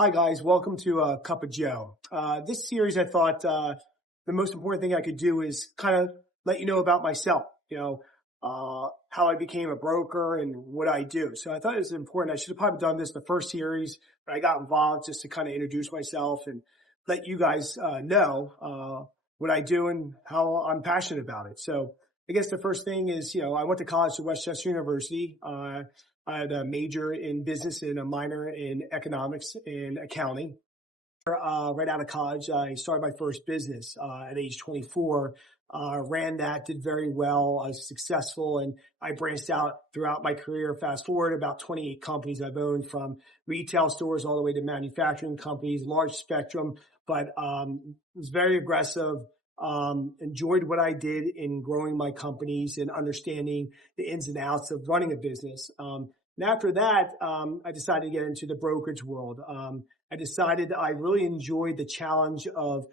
Hi guys, welcome to Cup of Joe. This series, I thought the most important thing I could do is kind of let you know about myself. How I became a broker and what I do. So I thought it was important. I should have probably done this the first series, but I got involved just to kind of introduce myself and let you guys know what I do and how I'm passionate about it. So I guess the first thing is, I went to college at Westchester University. I had a major in business and a minor in economics and accounting. Right out of college, I started my first business at age 24. Ran that, did very well. I was successful, and I branched out throughout my career. Fast forward, about 28 companies I've owned, from retail stores all the way to manufacturing companies, large spectrum, but was very aggressive. Enjoyed what I did in growing my companies and understanding the ins and outs of running a business. And after that, I decided to get into the brokerage world. I decided I really enjoyed the challenge of,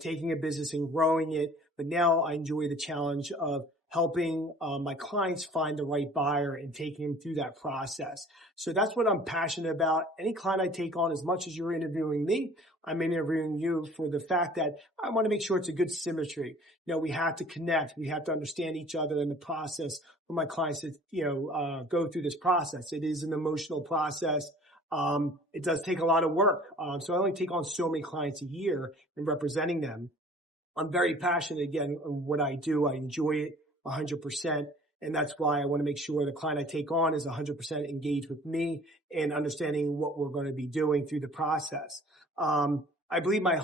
taking a business and growing it. But now I enjoy the challenge of helping my clients find the right buyer and taking them through that process. So that's what I'm passionate about. Any client I take on, as much as you're interviewing me, I'm interviewing you for the fact that I want to make sure it's a good symmetry. We have to connect. We have to understand each other in the process for my clients to, go through this process. It is an emotional process. It does take a lot of work. So I only take on so many clients a year in representing them. I'm very passionate, again, on what I do. I enjoy it 100%. And that's why I want to make sure the client I take on is 100% engaged with me and understanding what we're going to be doing through the process. I believe my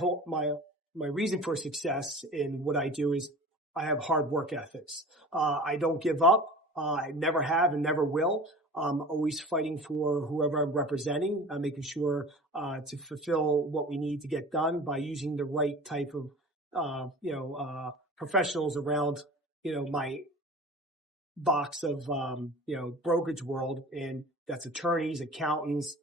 reason for success in what I do is I have hard work ethics. I don't give up. I never have and never will. I'm always fighting for whoever I'm representing. I'm making sure to fulfill what we need to get done by using the right type of professionals around, my box of, brokerage world. And that's attorneys, accountants,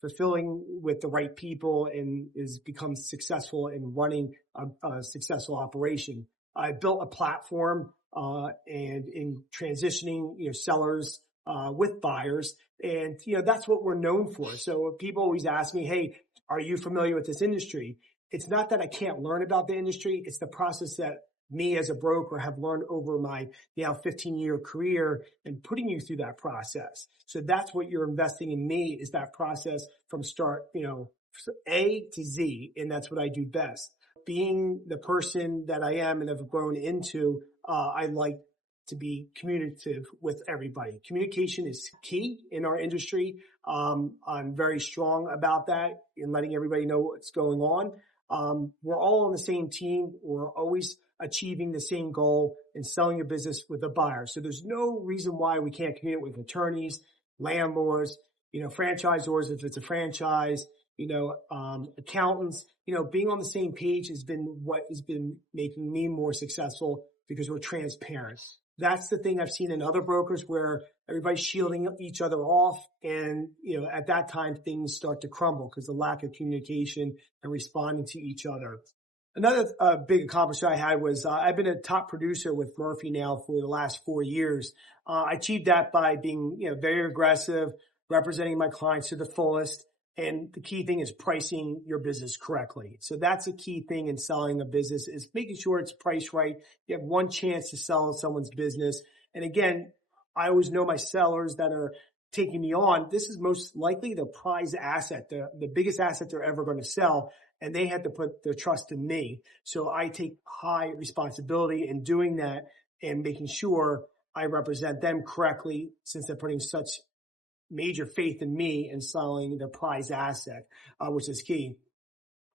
fulfilling with the right people, and becomes successful in running a successful operation. I built a platform, and in transitioning, sellers, with buyers. And, that's what we're known for. So people always ask me, hey, are you familiar with this industry? It's not that I can't learn about the industry. It's the process that me as a broker have learned over my now 15-year career and putting you through that process. So that's what you're investing in me, is that process from start, A to Z. And that's what I do best. Being the person that I am and have grown into, I like to be communicative with everybody. Communication is key in our industry. I'm very strong about that in letting everybody know what's going on. We're all on the same team. We're always achieving the same goal and selling a business with a buyer. So there's no reason why we can't communicate with attorneys, landlords, franchisors if it's a franchise, accountants. Being on the same page has been what has been making me more successful, because we're transparent. That's the thing I've seen in other brokers, where everybody's shielding each other off. And, at that time, things start to crumble because of the lack of communication and responding to each other. Another big accomplishment I had was I've been a top producer with Murphy now for the last 4 years. I achieved that by being, very aggressive, representing my clients to the fullest. And the key thing is pricing your business correctly. So that's a key thing in selling a business, is making sure it's priced right. You have one chance to sell someone's business. And again, I always know my sellers that are taking me on, this is most likely the prize asset, the biggest asset they're ever going to sell. And they had to put their trust in me. So I take high responsibility in doing that and making sure I represent them correctly, since they're putting such major faith in me and selling their prize asset, which is key.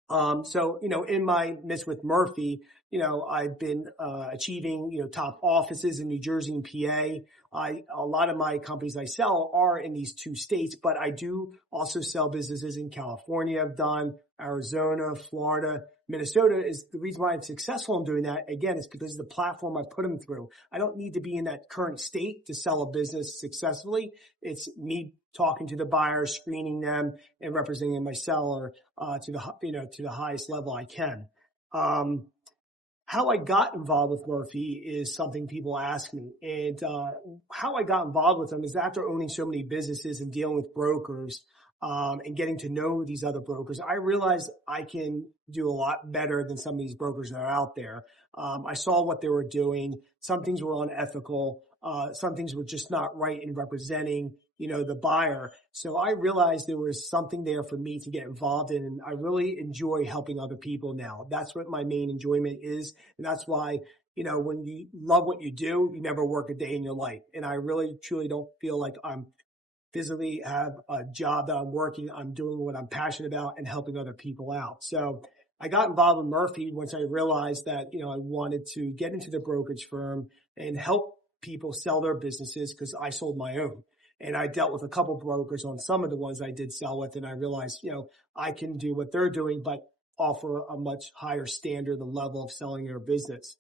So, in my midst with Murphy, I've been achieving, top offices in New Jersey and PA. A lot of my companies I sell are in these two states, but I do also sell businesses in California. I've done Arizona, Florida, Minnesota. Is the reason why I'm successful in doing that. Again, it's because of the platform I put them through. I don't need to be in that current state to sell a business successfully. It's me talking to the buyer, screening them, and representing my seller to the highest level I can. How I got involved with Murphy is something people ask me. And how I got involved with them is, after owning so many businesses and dealing with brokers, and getting to know these other brokers, I realized I can do a lot better than some of these brokers that are out there. I saw what they were doing. Some things were unethical. Some things were just not right in representing, the buyer. So I realized there was something there for me to get involved in. And I really enjoy helping other people now. That's what my main enjoyment is. And that's why, when you love what you do, you never work a day in your life. And I really, truly don't feel like I'm physically have a job that I'm working. I'm doing what I'm passionate about and helping other people out. So I got involved with Murphy once I realized that, I wanted to get into the brokerage firm and help people sell their businesses because I sold my own. And I dealt with a couple brokers on some of the ones I did sell with. And I realized, I can do what they're doing, but offer a much higher standard, the level of selling their business.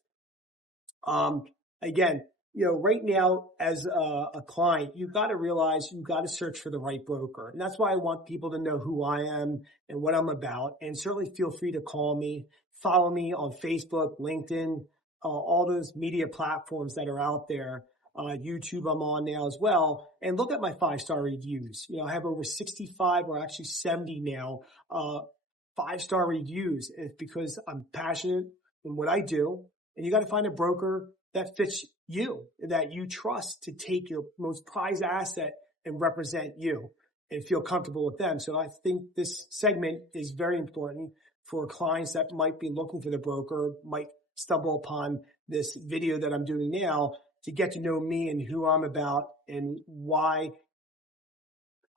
Again, right now as a client, you've got to realize you've got to search for the right broker. And that's why I want people to know who I am and what I'm about. And certainly feel free to call me, follow me on Facebook, LinkedIn, all those media platforms that are out there. YouTube I'm on now as well. And look at my 5-star reviews. I have over 65 or actually 70 now, 5-star reviews. It's because I'm passionate in what I do. And you got to find a broker that fits you, that you trust to take your most prized asset and represent you and feel comfortable with them. So I think this segment is very important for clients that might be looking for the broker, might stumble upon this video that I'm doing now to get to know me and who I'm about and why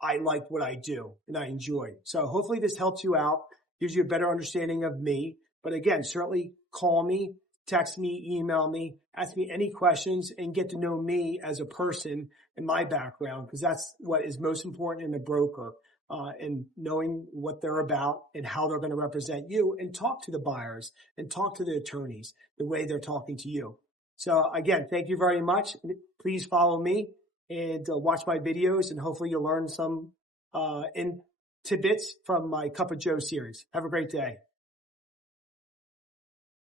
I like what I do and I enjoy. So hopefully this helps you out, gives you a better understanding of me. But again, certainly call me, text me, email me, ask me any questions and get to know me as a person and my background, because that's what is most important in a broker, and knowing what they're about and how they're going to represent you and talk to the buyers and talk to the attorneys the way they're talking to you. So again, thank you very much. Please follow me and watch my videos, and hopefully you'll learn some tidbits from my Cup of Joe series. Have a great day.